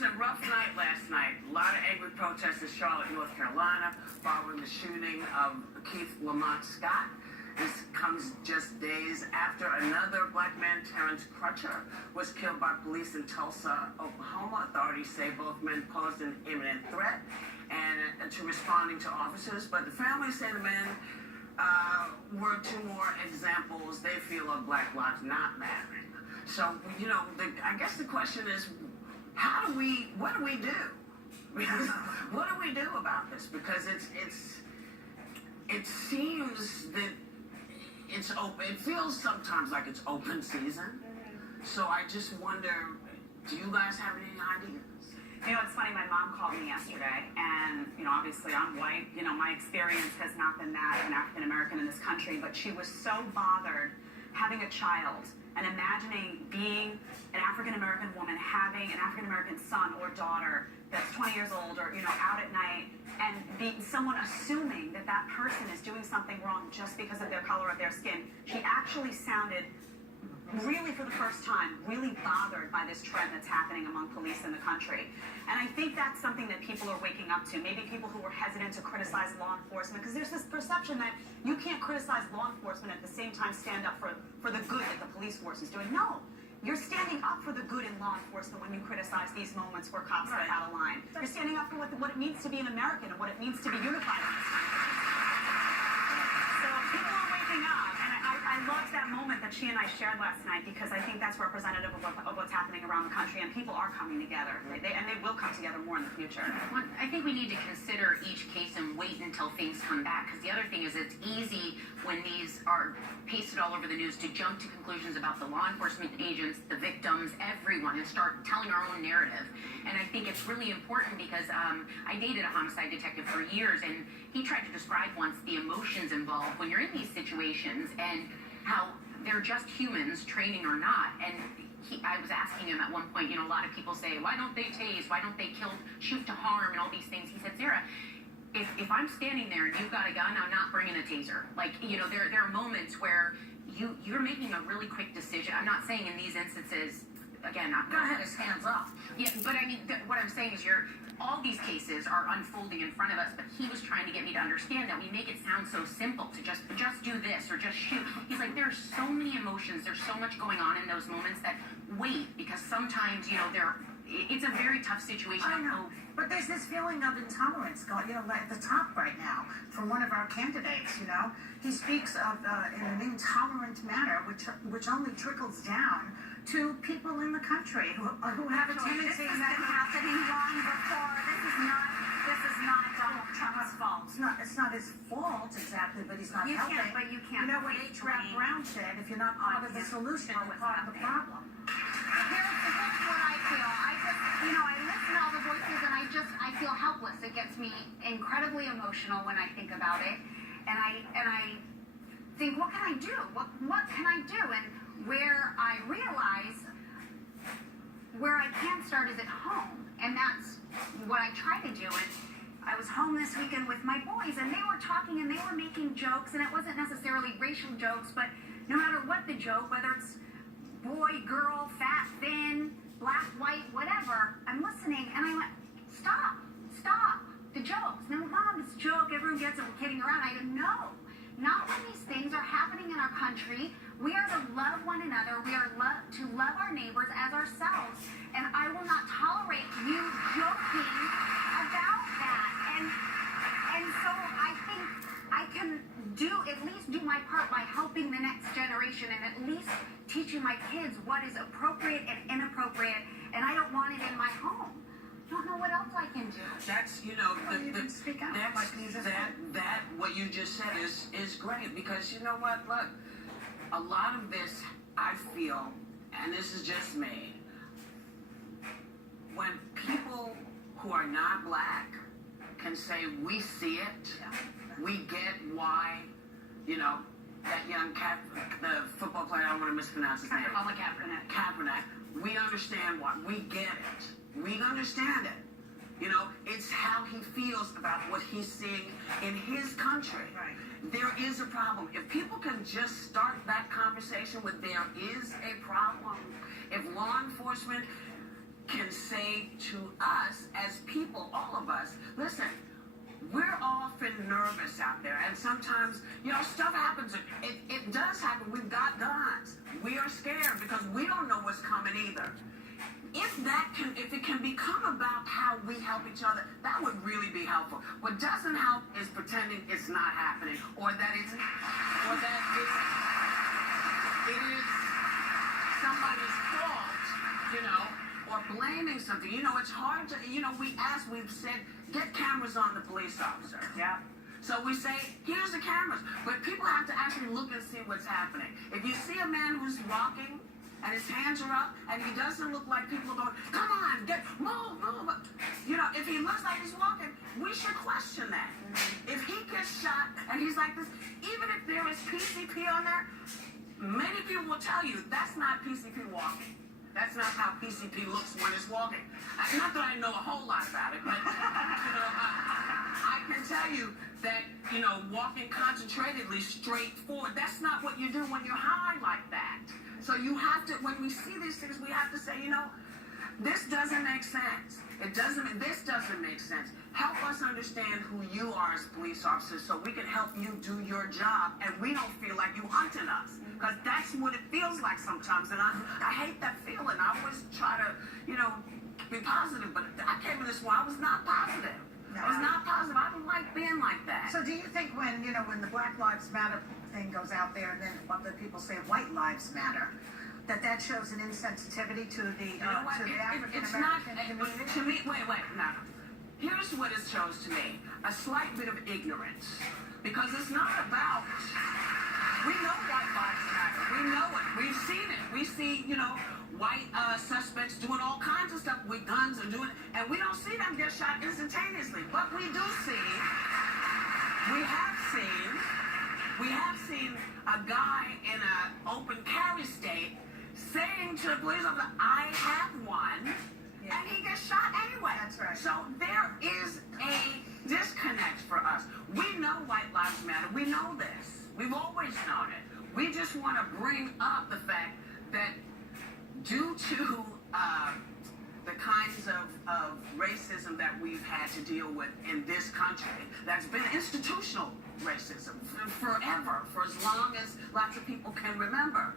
was a rough night last night. A lot of angry protests in Charlotte, North Carolina, following the shooting of Keith Lamont Scott. This comes just days after another black man, Terrence Crutcher, was killed by police in Tulsa, Oklahoma. Authorities say both men posed an imminent threat and to responding to officers, but the families say the men were two more examples they feel of Black lives not mattering. So, you know, I guess the question is, what do we do? What do we do about this? Because it seems that it's open. It feels sometimes like it's open season. So I just wonder, do you guys have any ideas? You know, it's funny, my mom called me yesterday, and, you know, obviously I'm white. You know, my experience has not been that of an African-American in this country, but she was so bothered having a child and imagining being an African-American woman, having an African-American son or daughter that's 20 years old or, you know, out at night, and someone assuming that that person is doing something wrong just because of their color of their skin. She actually sounded really, for the first time, really bothered by this trend that's happening among police in the country. And I think that's something that people are waking up to. Maybe people who were hesitant to criticize law enforcement, because there's this perception that you can't criticize law enforcement at the same time stand up for the good that the police force is doing. No, you're standing up for the good in law enforcement when you criticize these moments where cops step out of line. You're standing up for what it means to be an American and what it means to be unified in this country. So people are waking up. I loved that moment that she and I shared last night, because I think that's representative of what's happening around the country, and people are coming together, and they will come together more in the future. Well, I think we need to consider each case and wait until things come back, because the other thing is it's easy when these are pasted all over the news to jump to conclusions about the law enforcement agents, the victims, everyone, and start telling our own narrative. And I think it's really important because I dated a homicide detective for years, and he tried to describe once the emotions involved when you're in these situations and how they're just humans, training or not. And I was asking him at one point, you know, a lot of people say, why don't they tase? Why don't they shoot to harm and all these things? He said, Sarah, if I'm standing there and you've got a gun, I'm not bringing a taser. Like, you know, there are moments where you're making a really quick decision. I'm not saying in these instances, again, go ahead, his hands up. Yeah, but I mean, what I'm saying is all these cases are unfolding in front of us, but he was trying to get me to understand that we make it sound so simple to just do this or just shoot. He's like, there's so many emotions, there's so much going on in those moments that wait, because sometimes, you know, it's a very tough situation. I know, but there's this feeling of intolerance going, you know, at the top right now from one of our candidates, you know. He speaks of in an intolerant manner, which only trickles down to people in the country who have a tendency. This has been happening long before. This is not Donald Trump's fault. It's not his fault exactly, but he's not helping. You can't. You know what H. Rap Brown said? If you're not part of the solution, you're part of the problem. Here's what I feel. I listen to all the voices and I feel helpless. It gets me incredibly emotional when I think about it, and I think, what can I do? What can I do? And where I realize where I can start is at home, and that's what I try to do. And I was home this weekend with my boys, and they were talking and they were making jokes, and it wasn't necessarily racial jokes, but no matter what the joke, whether it's boy, girl, fat, thin, black, white, whatever, I'm listening, and I went, stop the jokes. No, Mom, it's a joke, everyone gets it, we're kidding around. I go, no, not when these things are happening in our country. We are to love one another. We are to love our neighbors as ourselves. And I will not tolerate you joking about that. And so I think I can at least do my part by helping the next generation and at least teaching my kids what is appropriate and inappropriate. And I don't want it in my home. I don't know what else I can do. That's, you know, speak out. that what you just said is great, because you know what, look, a lot of this, I feel, and this is just me, when people who are not black can say, we see it, we get why, you know, that young the football player, I don't want to mispronounce his name. Kaepernick. We understand why. We get it. We understand it. You know, it's how he feels about what he's seeing in his country. Right. There is a problem. If people can just start that conversation with there is a problem, if law enforcement can say to us as people, all of us, listen, we're often nervous out there, and sometimes, stuff happens. It does happen. We've got guns. We are scared because we don't know what's coming either. If it can become about how we help each other, that would really be helpful. What doesn't help is pretending it's not happening, or that it is somebody's fault, or blaming something. It's hard to, we've said, get cameras on the police officer. Yeah. So we say, here's the cameras, but people have to actually look and see what's happening. If you see a man who's walking, and his hands are up, and he doesn't look like people are going, come on, move. If he looks like he's walking, we should question that. If he gets shot, and he's like this, even if there is PCP on there, many people will tell you, that's not PCP walking. That's not how PCP looks when it's walking. Not that I know a whole lot about it, but, I can tell you that, walking concentratedly straight forward, that's not what you do when you're high like that. So you have to, when we see these things, we have to say, this doesn't make sense. This doesn't make sense. Help us understand who you are as police officers so we can help you do your job and we don't feel like you hunting us. Because that's what it feels like sometimes. And I hate that feeling. I always try to, be positive, but I came in this one, I was not positive. I was not positive. I don't like being like that. So do you think when the Black Lives Matter thing goes out there and then other people say White Lives Matter, that shows an insensitivity to the African American community? To me, wait, no. Here's what it shows to me: a slight bit of ignorance, because it's not about. We know White Lives Matter. We know it. We've seen it. We see, white suspects doing all kinds of stuff with guns and doing, and we don't see them get shot instantaneously. But we do see. We have seen a guy in an open carry state saying to the police officer, I have one, and he gets shot anyway. That's right. So there is a disconnect for us. We know White Lives Matter. We know this. We've always known it. We just want to bring up the fact that due to the kinds of racism that we've had to deal with in this country, that's been institutional racism forever, for as long as lots of people can remember.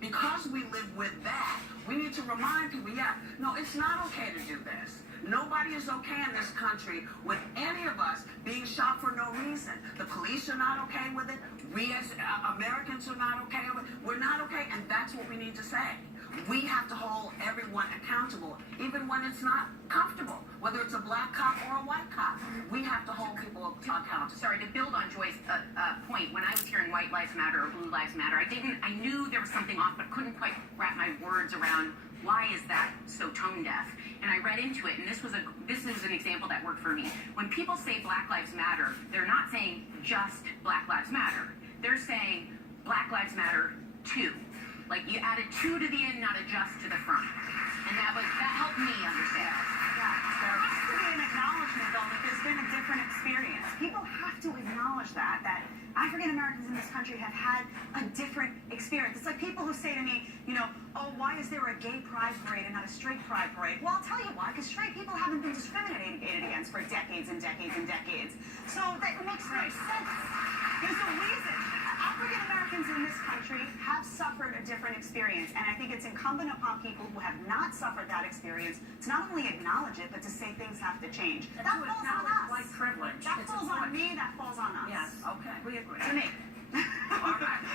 Because we live with that, we need to remind people, no, it's not okay to do this. Nobody is okay in this country with any of us being shot for no reason. The police are not okay with it. We as Americans are not okay with it. We're not okay, and that's what we need to say. We have to hold everyone accountable, even when it's not comfortable, whether it's a black cop or a white cop. We have to hold people accountable. Sorry, to build on Joyce's point, when I was hearing White Lives Matter or Blue Lives Matter, I knew there was something off, but couldn't quite wrap my words around why is that so tone deaf. And I read into it, and this was an example that worked for me. When people say Black Lives Matter, they're not saying just Black Lives Matter. They're saying Black Lives Matter too. Like you added to the end, not a just to the front. And that helped me understand. There has to be an acknowledgement, though, that there's been a different experience. People have to acknowledge that African Americans in this country have had a different experience. It's like people who say to me, oh, why is there a gay pride parade and not a straight pride parade? Well, I'll tell you why, because straight people haven't been discriminated against for decades and decades and decades. So that makes no sense. There's a reason. African Americans in this country have suffered a different experience, and I think it's incumbent upon people who have not suffered that experience to not only acknowledge it, but to say things have to change. And that to falls on acknowledge us. white privilege. That falls on me, that falls on us. Yes, okay, we agree. To me. All right.